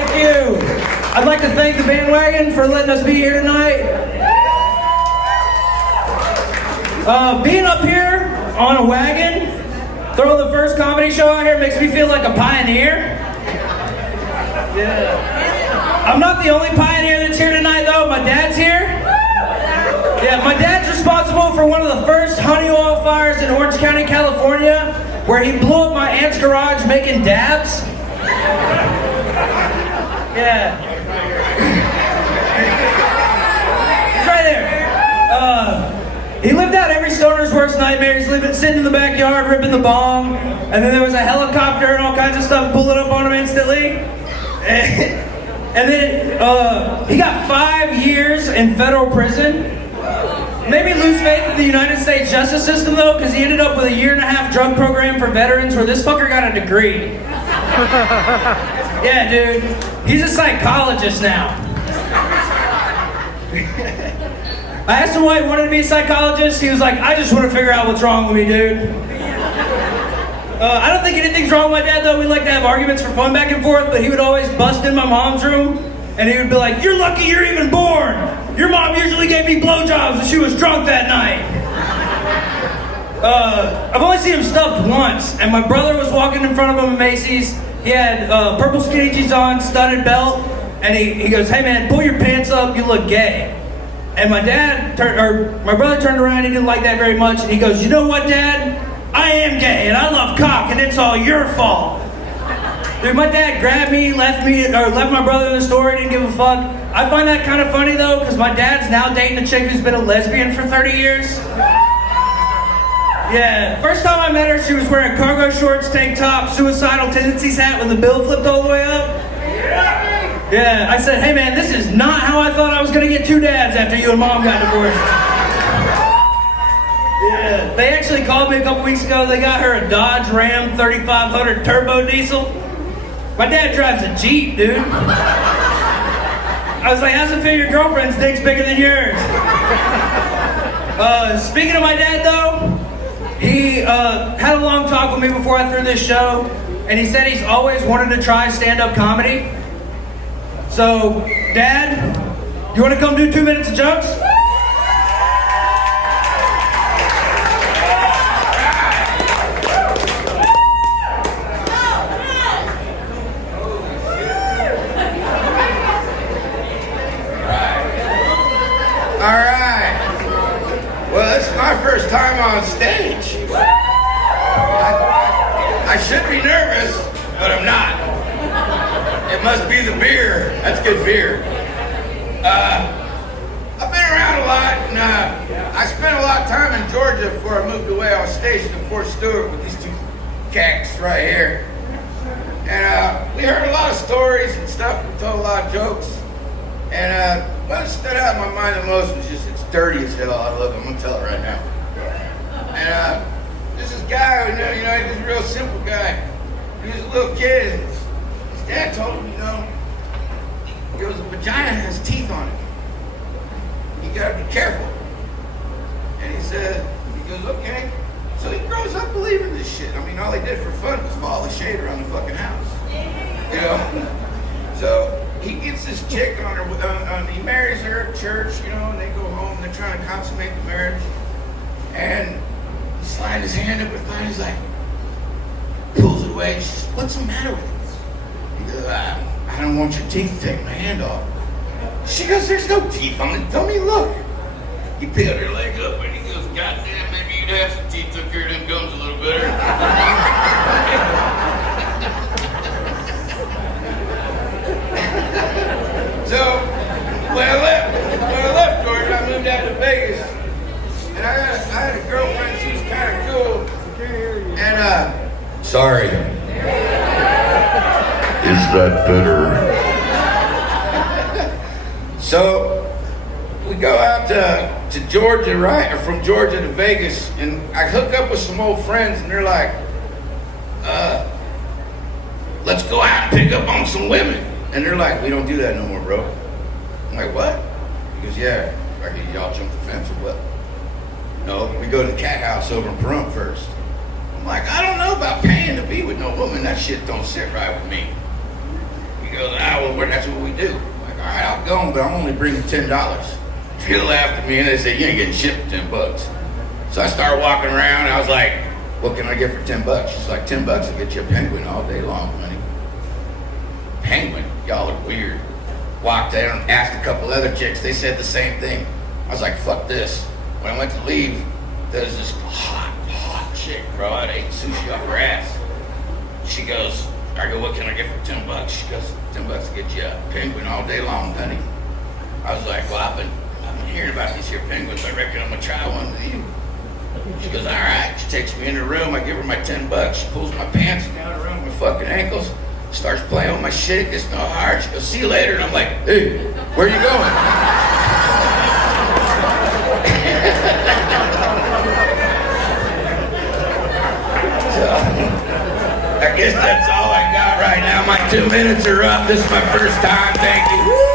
Thank you. I'd like to thank the bandwagon for letting us be here tonight. Being up here on a wagon, throwing the first comedy show out here makes me feel like a pioneer. Yeah. I'm not the only pioneer that's here tonight though. My dad's here. Yeah, my dad's responsible for one of the first honey oil fires in Orange County, California, where he blew up my aunt's garage making dabs. Yeah. He's right there. He lived out every stoner's worst nightmare. He's sitting in the backyard, ripping the bong, and then there was a helicopter and all kinds of stuff pulling up on him instantly. And then he got 5 years in federal prison. Maybe lose faith in the United States justice system though, because he ended up with a 1.5-year drug program for veterans where this fucker got a degree. Yeah, dude. He's a psychologist now. I asked him why he wanted to be a psychologist. He was like, I just want to figure out what's wrong with me, dude. I don't think anything's wrong with my dad, though. We like to have arguments for fun back and forth, but he would always bust in my mom's room, and he would be like, you're lucky you're even born. Your mom usually gave me blowjobs when she was drunk that night. I've only seen him stuffed once, and my brother was walking in front of him at Macy's. He had purple skinny jeans on, studded belt, and he goes, hey man, pull your pants up, you look gay. And my brother turned around, he didn't like that very much, and he goes, you know what, Dad? I am gay, and I love cock, and it's all your fault. Dude, my dad grabbed me, left my brother in the store, he didn't give a fuck. I find that kind of funny though, because my dad's now dating a chick who's been a lesbian for 30 years. Yeah, first time I met her, she was wearing cargo shorts, tank top, suicidal tendencies hat with the bill flipped all the way up. Yeah, I said, hey man, this is not how I thought I was gonna get 2 dads after you and mom got divorced. Yeah, they actually called me a couple weeks ago. They got her a Dodge Ram 3500 turbo diesel. My dad drives a Jeep, dude. I was like, how's it feel your girlfriend's dick's bigger than yours? Speaking of my dad though, he had a long talk with me before I threw this show, and he said he's always wanted to try stand-up comedy. So, Dad, you want to come do 2 minutes of jokes? All right. Well, this is my first time on stage. I should be nervous, but I'm not. It must be the beer. That's good beer. I've been around a lot, and I spent a lot of time in Georgia before I moved away. I was stationed in Fort Stewart with these 2 cacks right here. And we heard a lot of stories and stuff. We told a lot of jokes. And what stood out in my mind the most was just it's dirty as hell. Look, I'm gonna tell it right now. And there's this guy who knew, he's a real simple guy. He was a little kid. His dad told him, he goes, a vagina has teeth on it. You gotta be careful. And he goes, okay. So he grows up believing this shit. I mean, all he did for fun was follow the shade around the fucking house. So he gets this chick he marries her at church, and they go home, they're trying to consummate the marriage. And he slides his hand up her thigh, he's like, pulls it away, she says, what's the matter with you? He goes, I don't want your teeth to take my hand off. She goes, there's no teeth on it, tell me, look. He peeled her leg up and he goes, goddamn, maybe you'd have some teeth, took care of them gums a little better. So, when I left Georgia, I moved out to Vegas. And I had a girlfriend, she was kind of cool. And, sorry. Is that better? So, we go out to Georgia, right? Or from Georgia to Vegas. And I hook up with some old friends, and they're like, let's go out and pick up on some women. And they're like, we don't do that no more, bro. I'm like, what? He goes, yeah. Y'all jump the fence or what? No, we go to the cat house over in Pahrump first. I'm like, I don't know about paying to be with no woman. That shit don't sit right with me. He He goes, well, that's what we do. I'm like, all right, I'll go, but I'm only bringing $10. She laughed at me and they said, you ain't getting shipped for $10. So I started walking around and I was like, what can I get for $10? She's like, $10 will get you a penguin all day long, honey. Penguin? Y'all look weird. Walked there and asked a couple other chicks. They said the same thing. I was like, fuck this. When I went to leave, there was this hot chick, bro. I ate sushi off her ass. She goes, I go, what can I get for $10? She goes, $10 to get you a penguin all day long, honey. I was like, well, I've been hearing about these here penguins. I reckon I'm gonna try one with you. She goes, all right. She takes me in her room. I give her my $10. She pulls my pants down around my fucking ankles, starts playing with my shit. It gets no hard. She goes, see you later. And I'm like, hey, where are you going? So, I guess that's all I got right now. My 2 minutes are up. This is my first time. Thank you.